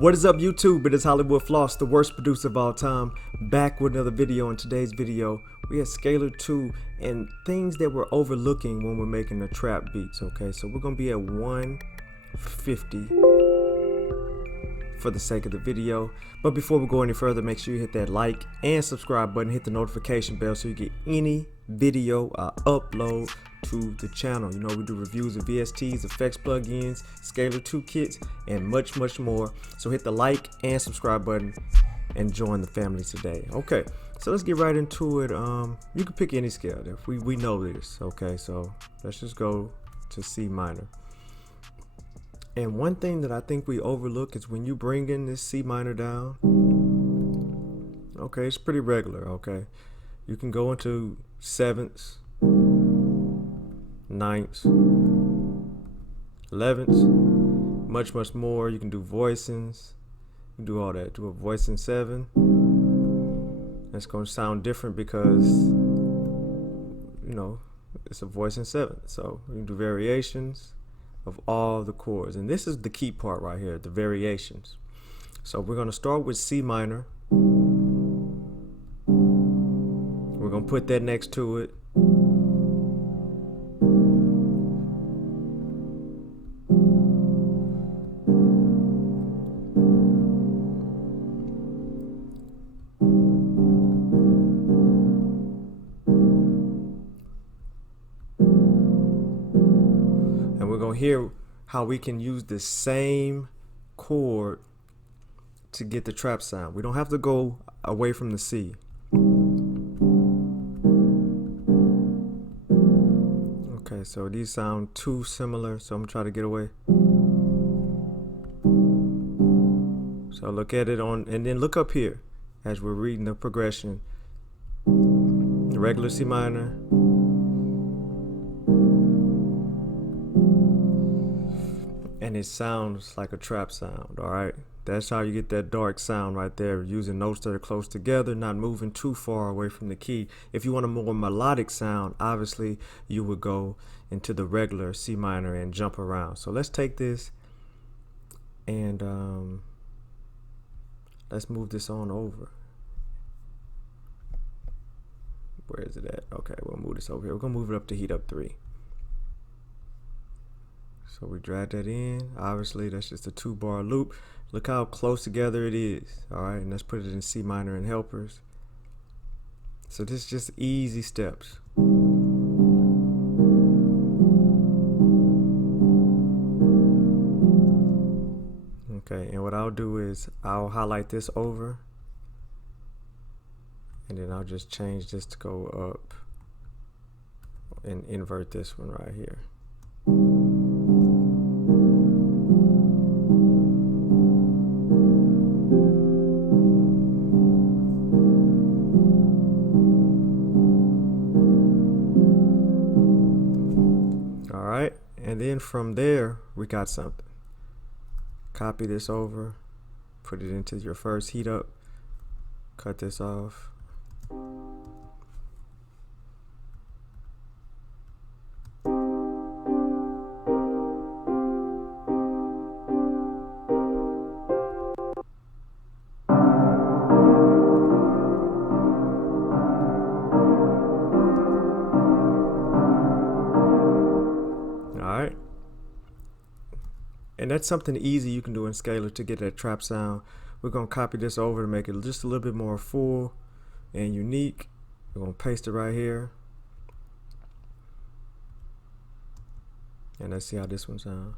What is up, YouTube? It is HWFLOSS, the worst producer of all time, back with another video. In today's video, we have Scalar 2 and things that we're overlooking when we're making the trap beats, okay? So we're going to be at 150 for the sake of the video. But before we go any further, make sure you hit that like and subscribe button, hit the notification bell so you get any video I upload to the channel. You know, we do reviews of VSTs, effects plugins, Scalar 2 kits, and much more. So hit the like and subscribe button and join the family today. Okay, so let's get right into it. You can pick any scale. We know this. Okay, so let's just go to C minor. And one thing that I think we overlook is when you bring in this C minor down. Okay, it's pretty regular. Okay, you can go into sevenths, ninths, 11ths, much more. You can do voicings, you can do all that. Do a voicing 7. That's going to sound different because, you know, it's a voicing 7. So you can do variations of all the chords, and this is the key part right here, the variations. So we're going to start with C minor. We're going to put that next to it. And we're going to hear how we can use the same chord to get the trap sound. We don't have to go away from the C. Okay, so these sound too similar, so I'm gonna try to get away. So look at it on, and then look up here as we're reading the progression. The regular C minor, and it sounds like a trap sound. All right, that's how you get that dark sound right there, using notes that are close together, not moving too far away from the key. If you want a more melodic sound, obviously you would go into the regular C minor and jump around. So let's take this and let's move this on over. Where is it at? Okay, we'll move this over here. We're gonna move it up to heat up 3. So we drag that in. Obviously, that's just a 2-bar loop. Look how close together it is. All right, and let's put it in C minor and helpers. So this is just easy steps. Okay, and what I'll do is I'll highlight this over, and then I'll just change this to go up and invert this one right here. And then from there, we got something. Copy this over, put it into your first heat up, cut this off. And that's something easy you can do in Scalar to get that trap sound. We're going to copy this over to make it just a little bit more full and unique. We're going to paste it right here. And let's see how this one sounds.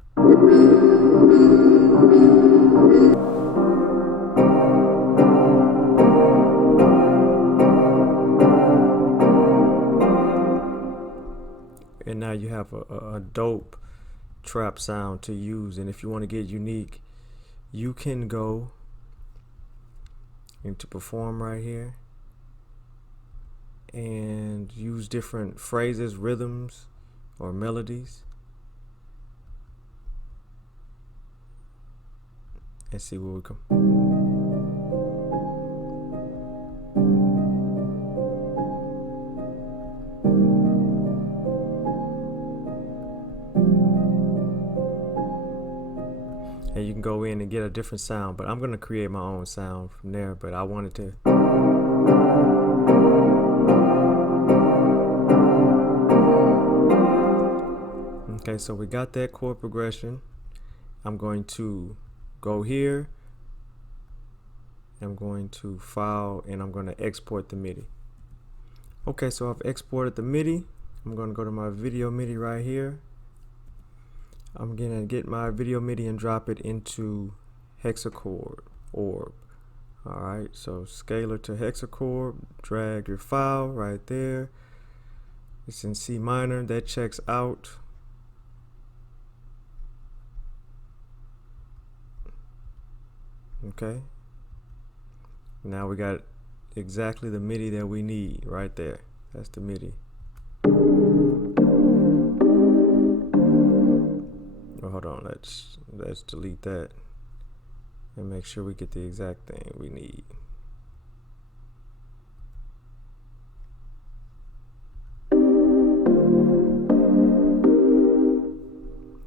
And now you have a dope trap sound to use. And if you want to get unique, you can go into perform right here and use different phrases, rhythms, or melodies, and see where we come. And you can go in and and get a different sound, but I'm going to create my own sound from there. But I wanted to okay, so we got that chord progression. I'm going to go here, I'm going to file, and I'm going to export the MIDI. Okay, so I've exported the MIDI. I'm going to go to my video MIDI right here. I'm going to get my video MIDI and drop it into Hexachords Orb. Alright, so scalar to Hexachord, drag your file right there. It's in C minor, that checks out. Okay, now we got exactly the MIDI that we need right there. That's the MIDI. Oh, hold on, let's delete that and make sure we get the exact thing we need.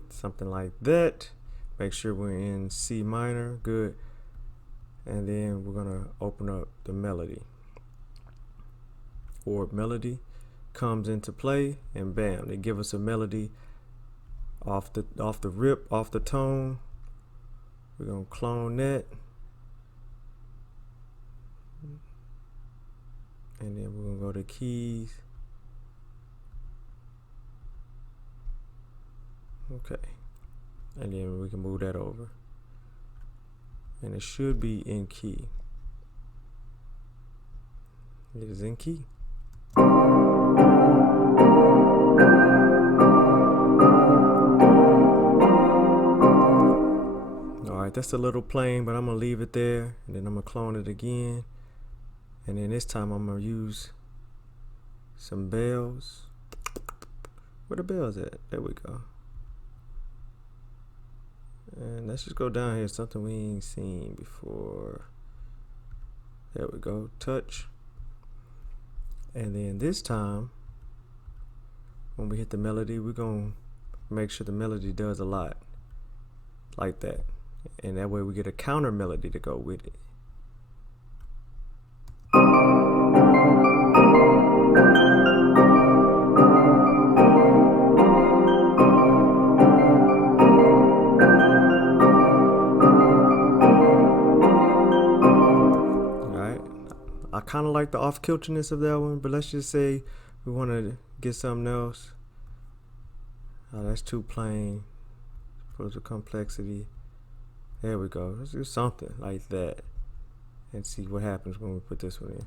Something like that. Make sure we're in C minor, good. And then we're gonna open up the melody. Orb melody comes into play, and bam, they give us a melody off the rip, off the tone. We're gonna clone that, and then we're gonna go to keys. Okay, and then we can move that over. And it should be in key. It is in key. Alright, that's a little plain, but I'm gonna leave it there, and then I'm gonna clone it again. And then this time I'm gonna use some bells. Where the bells at? There we go. And let's just go down here, something we ain't seen before. There we go, touch. And then this time, when we hit the melody, we're gonna make sure the melody does a lot, like that. And that way we get a counter melody to go with it. I kind of like the off-kilterness of that one, but let's just say we want to get something else. Oh, that's too plain. Put the complexity. There we go. Let's do something like that and see what happens when we put this one in.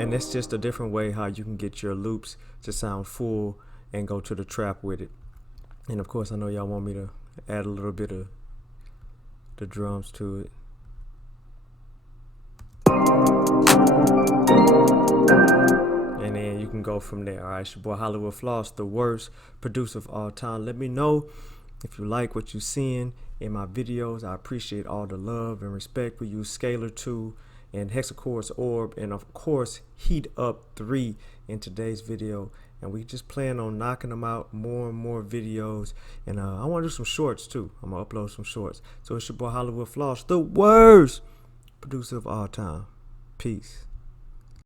And that's just a different way how you can get your loops to sound full and go to the trap with it. And of course, I know y'all want me to add a little bit of the drums to it. And then you can go from there. All right, it's your boy HWFLOSS, the worst producer of all time. Let me know if you like what you're seeing in my videos. I appreciate all the love and respect. We use Scalar 2 and Hexachords Orb, and of course Heat Up 3 in today's video. And we just plan on knocking them out, more and more videos. And I want to do some shorts too. I'm gonna upload some shorts. So it's your boy HWFLOSS, the worst producer of all time. Peace.